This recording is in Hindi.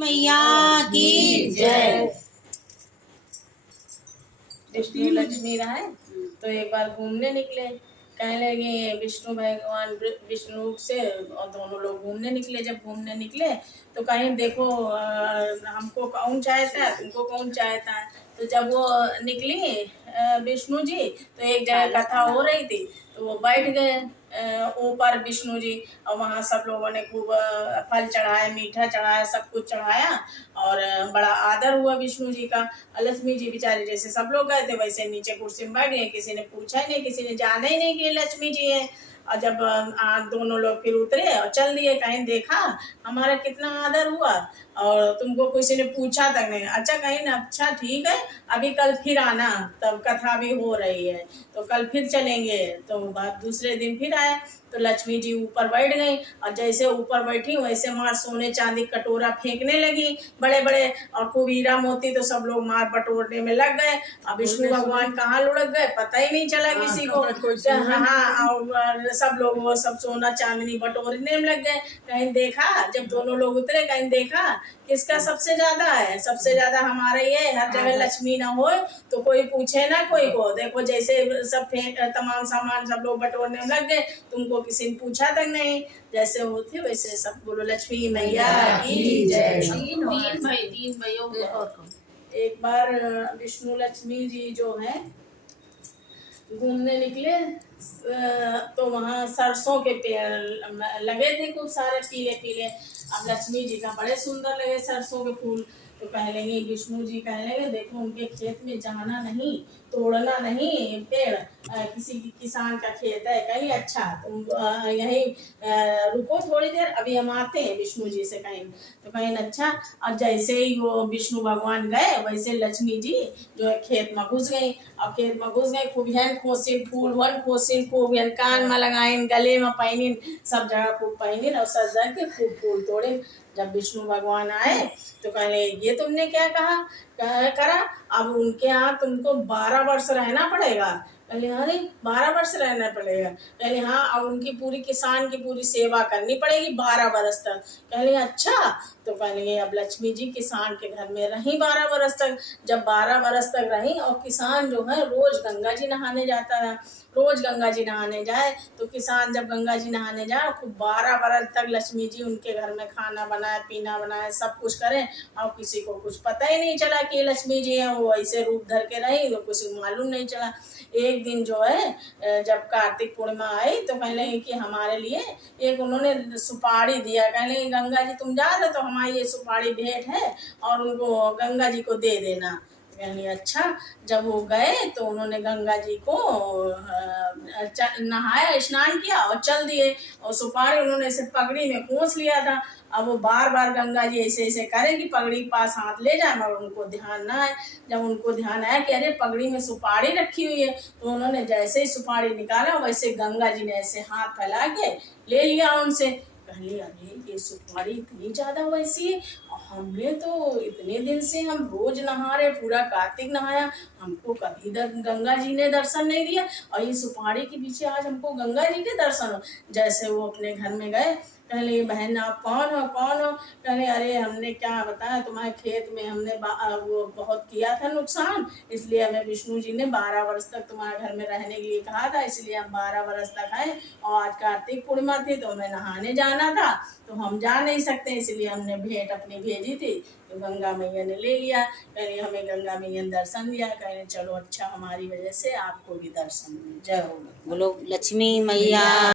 मैया की जय। विष्णु लक्ष्मी रहे तो एक बार घूमने निकले। कहने लगे विष्णु भगवान विष्णु से, और दोनों लोग घूमने निकले। जब घूमने निकले तो कहीं देखो हमको कौन चाहता है, तुमको कौन चाहता है। तो जब वो निकली विष्णु जी, तो एक जगह कथा हो रही थी तो वो बैठ गए ऊपर विष्णु जी। और वहाँ सब लोगों ने खूब फल चढ़ाया, मीठा चढ़ाया, सब कुछ चढ़ाया और बड़ा आदर हुआ विष्णु जी का। लक्ष्मी जी बेचारे जैसे सब लोग गए थे वैसे नीचे कुर्सी में बैठ गए। किसी ने पूछा ही नहीं, किसी ने जाना ही नहीं कि ये लक्ष्मी जी है। और जब दोनों लोग फिर उतरे और चल दिए, कहीं देखा हमारा कितना आदर हुआ और तुमको किसी ने पूछा तक नहीं। अच्छा कहीं ना, अच्छा ठीक है, अभी कल फिर आना, तब कथा भी हो रही है तो कल फिर चलेंगे। तो बात दूसरे दिन फिर आए तो लक्ष्मी जी ऊपर बैठ गई और जैसे ऊपर बैठी वैसे मार सोने चांदी कटोरा फेंकने लगी बड़े बड़े, और खूब हीरा मोती तो सब लोग मार बटोरने में लग गए। अब विष्णु भगवान कहाँ लुढ़क गए पता ही नहीं चला किसी को। हाँ, और सब लोग वो सब सोना चांदनी बटोरने में लग गए। कहीं देखा जब दोनों लोग उतरे, कहीं देखा किसका सबसे ज्यादा है, सबसे ज्यादा हमारा ही है। हर जगह लक्ष्मी ना हो तो कोई पूछे ना कोई को। देखो जैसे सब तमाम सामान सब लोग बटोरने में लग गए, तुमको किसी ने पूछा तक नहीं। जैसे होती वैसे सब बोलो लक्ष्मी मैया की जय। एक बार विष्णु लक्ष्मी जी जो है घूमने निकले तो वहाँ सरसों के पेड़ लगे थे खूब सारे पीले पीले। अब लक्ष्मी जी का बड़े सुंदर लगे सरसों के फूल। तो कह लेंगे विष्णु जी कह लेंगे देखो उनके खेत में जाना नहीं, तोड़ना नहीं पेड़, किसी किसान का खेत है कहीं, अच्छा तुम यहीं रुको थोड़ी देर, अभी हम आते हैं विष्णु जी से कहीं। तो कहीं अच्छा। और जैसे ही वो विष्णु भगवान गए वैसे लक्ष्मी जी जो है खेत में घुस गई। और खेत में घुस गई खूब हेन खोसिन फूल वन खोसिन, खूब हेन कान में लगाइन, गले में पहनिन, सब जगह खूब पहनिन और सजा के खूब फूल तोड़े। जब विष्णु भगवान आए तो कहले ये तुमने क्या करा। अब उनके यहाँ तुमको 12 वर्ष रहना पड़ेगा। कहले अरे 12 वर्ष रहना पड़ेगा। कहले हाँ, अब उनकी पूरी किसान की पूरी सेवा करनी पड़ेगी 12 वर्ष तक। कहले अच्छा। तो कहले अब लक्ष्मी जी किसान के घर में रही 12 वर्ष तक। जब 12 वर्ष तक रही और किसान जो है रोज गंगा जी नहाने जाता है, रोज गंगा जी नहाने जाए तो किसान जब गंगा जी नहाने जाए खूब 12 वर्ष तक लक्ष्मी जी उनके घर में खाना बनाए, पीना बनाए, सब कुछ करें और किसी को कुछ पता ही नहीं चला कि लक्ष्मी जी हैं। वो ऐसे रूप धर के रही तो किसी को मालूम नहीं चला। एक दिन जो है जब कार्तिक पूर्णिमा आई तो कहले कि हमारे लिए एक उन्होंने सुपारी दिया। कहले गंगा जी तुम जा रहे तो हमारी ये सुपारी भेंट है और उनको गंगा जी को दे देना। कहले अच्छा। जब वो गए तो उन्होंने गंगा जी को नहाया, स्नान किया और चल दिए। और सुपारी उन्होंने ऐसे पगड़ी में खोस लिया था। अब वो बार बार गंगा जी ऐसे ऐसे करें कि पगड़ी के पास हाथ ले जाए, मगर उनको ध्यान ना आए। जब उनको ध्यान आया कि अरे पगड़ी में सुपारी रखी हुई है तो उन्होंने जैसे ही सुपारी निकाला वैसे गंगा जी ने ऐसे हाथ फैला के ले लिया उनसे। कहली अरे ये सुपारी इतनी ज्यादा वैसी है, हमने तो इतने दिन से हम रोज नहा रहे, पूरा कार्तिक नहाया, हमको कभी गंगा जी ने दर्शन नहीं दिया और ये सुपारी के पीछे आज हमको गंगा जी के दर्शन हो। जैसे वो अपने घर में गए कहले बहन आप कौन हो कौन हो। कहले अरे हमने क्या बताया, तुम्हारे खेत में हमने वो बहुत किया था नुकसान, इसलिए हमें विष्णु जी ने 12 वर्ष तक तुम्हारे घर में रहने के लिए कहा था, इसलिए हम 12 वर्ष तक आए। और आज कार्तिक पूर्णिमा थी तो हमें नहाने जाना था तो हम जा नहीं सकते, इसलिए हमने भेंट अपनी भेजी थी तो गंगा मैया ने ले लिया। कहले हमें गंगा मैया ने दर्शन दिया। कहले चलो अच्छा, हमारी वजह से आपको भी दर्शन मिले। जय हो। बोलो लक्ष्मी मैया।